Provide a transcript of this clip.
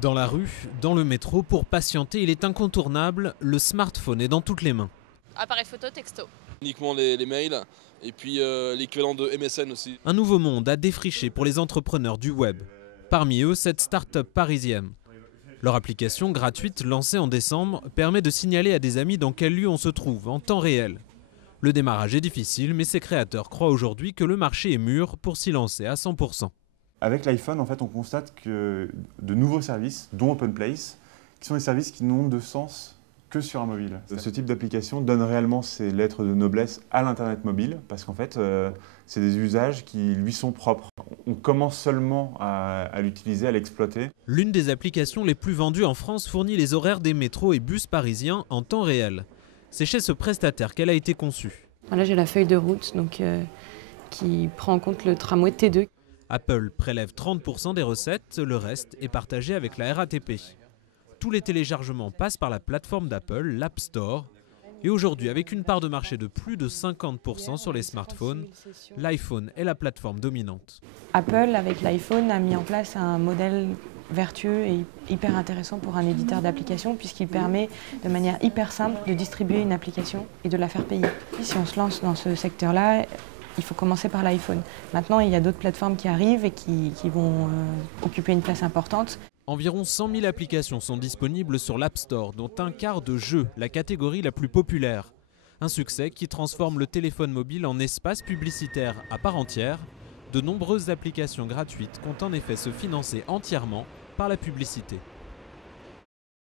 Dans la rue, dans le métro, pour patienter, il est incontournable, le smartphone est dans toutes les mains. Appareil photo, texto. Uniquement les mails et puis l'équivalent de MSN aussi. Un nouveau monde à défricher pour les entrepreneurs du web. Parmi eux, cette start-up parisienne. Leur application gratuite, lancée en décembre, permet de signaler à des amis dans quel lieu on se trouve en temps réel. Le démarrage est difficile, mais ses créateurs croient aujourd'hui que le marché est mûr pour s'y lancer à 100%. Avec l'iPhone, en fait, on constate que de nouveaux services, dont OpenPlace, qui sont des services qui n'ont de sens que sur un mobile. Ce type d'application donne réellement ses lettres de noblesse à l'Internet mobile, parce qu'en fait, c'est des usages qui lui sont propres. On commence seulement à l'utiliser, à l'exploiter. L'une des applications les plus vendues en France fournit les horaires des métros et bus parisiens en temps réel. C'est chez ce prestataire qu'elle a été conçue. Là, j'ai la feuille de route qui prend en compte le tramway T2. Apple prélève 30% des recettes, le reste est partagé avec la RATP. Tous les téléchargements passent par la plateforme d'Apple, l'App Store. Et aujourd'hui, avec une part de marché de plus de 50% sur les smartphones, l'iPhone est la plateforme dominante. Apple, avec l'iPhone, a mis en place un modèle vertueux et hyper intéressant pour un éditeur d'applications puisqu'il permet de manière hyper simple de distribuer une application et de la faire payer. Si on se lance dans ce secteur-là, il faut commencer par l'iPhone. Maintenant, il y a d'autres plateformes qui arrivent et qui vont occuper une place importante. Environ 100 000 applications sont disponibles sur l'App Store, dont un quart de jeux, la catégorie la plus populaire. Un succès qui transforme le téléphone mobile en espace publicitaire à part entière. De nombreuses applications gratuites comptent en effet se financer entièrement par la publicité.